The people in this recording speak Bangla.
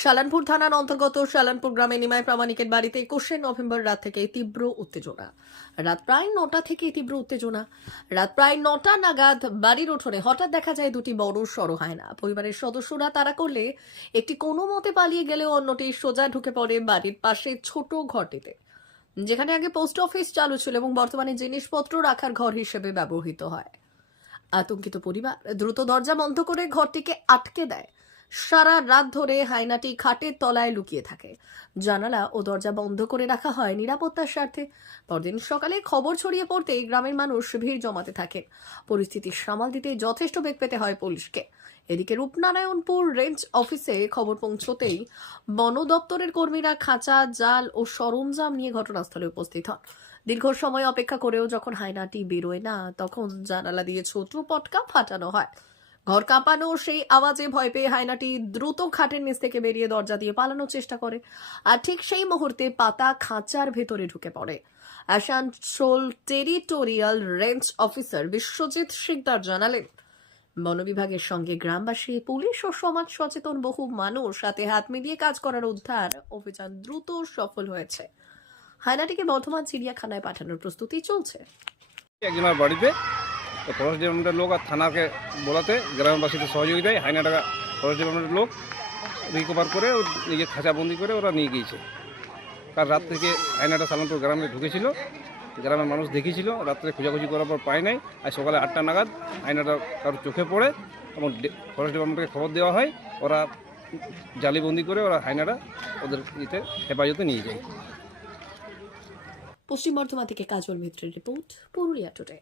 শালানপুর থানার অন্তর্গত শালানপুর গ্রামে নিমাই প্রামাণিকের বাড়িতে একুশে নভেম্বর রাত থেকে তীব্র উত্তেজনা। রাত প্রায় নটা থেকে তীব্র উত্তেজনা। রাত প্রায় নটা নাগাদ বাড়ির উঠোনে হঠাৎ দেখা যায় দুটি বড় সড়ো হয় না পরিবারের সদস্যরা তারা করলে একটি কোনো মতে পালিয়ে গেলেও অন্যটি সোজা ঢুকে পড়ে বাড়ির পাশে ছোট ঘরটিতে। যেখানে আগে পোস্ট অফিস চালু ছিল এবং বর্তমানে জিনিসপত্র রাখার ঘর হিসেবে ব্যবহৃত হয়। আতঙ্কিত পরিবার দ্রুত দরজা বন্ধ করে ঘরটিকে আটকে দেয়। সারা রাত ধরে হাইনাটি খাটের তলায় লুকিয়ে থাকে। জানালা ও দরজা বন্ধ করে রাখা হয় নিরাপত্তার স্বার্থে। পরদিন সকালে খবর ছড়িয়ে পড়তেই গ্রামের মানুষ ভিড় জমাতে থাকে পরিস্থিতি সামাল দিতে যথেষ্ট বেগ পেতে হয় পুলিশকে। এদিকে রূপনারায়ণপুর রেঞ্জ অফিসে খবর পৌঁছতেই বন দপ্তরের কর্মীরা খাঁচা, জাল ও সরঞ্জাম নিয়ে ঘটনাস্থলে উপস্থিত হন। দীর্ঘ সময় অপেক্ষা করেও যখন হায়নাটি বেরোয় না, তখন জানালা দিয়ে ছোট পটকা ফাটানো হয়। ঘর কাঁপানো, সেই আওয়াজে ভয় পেয়ে হায়নাটি দ্রুত খাটের নিচ থেকে বেরিয়ে দরজা দিয়ে পালানোর চেষ্টা করে। আর ঠিক সেই মুহূর্তে পাতা খাঁচার ভেতরে ঢুকে পড়ে। Asansol territorial range officer Biswajit Sikdar জানালেন, বন বিভাগের সঙ্গে গ্রামবাসী, পুলিশ ও সমাজ সচেতন বহু মানুষ সাথে হাত মিলিয়ে কাজ করার উদ্ধার অভিযান দ্রুত সফল হয়েছে। হায়নাটিকে বর্ধমান চিড়িয়াখানায় পাঠানোর প্রস্তুতি চলছে। একজনের বাড়িতে তো ফরেস্ট ডিপার্টমেন্টের লোক আর থানাকে বলাতে গ্রামবাসীদের সহযোগিতায় হাইনা টাকা ফরেস্ট ডিপার্টমেন্টের লোক রিকভার করে ও নিজের খাঁচাবন্দি করে ওরা নিয়ে গিয়েছে। কাল রাত থেকে হাইনাটা সালামপুর গ্রামে ঢুকেছিল। গ্রামের মানুষ দেখেছিল রাত্রে খোঁজাখুঁজি করার পর পায় নাই। আর সকালে আটটা নাগাদ আয়নাটা কারোর চোখে পড়ে এবং ফরেস্ট ডিপার্টমেন্টকে খবর দেওয়া হয়। ওরা জালিবন্দি করে ওরা হাইনাটা ওদের ইতে হেফাজতে নিয়ে যায়। পশ্চিম বর্ধমান থেকে কাজল মিত্রের রিপোর্ট, পুরুলিয়া টুডে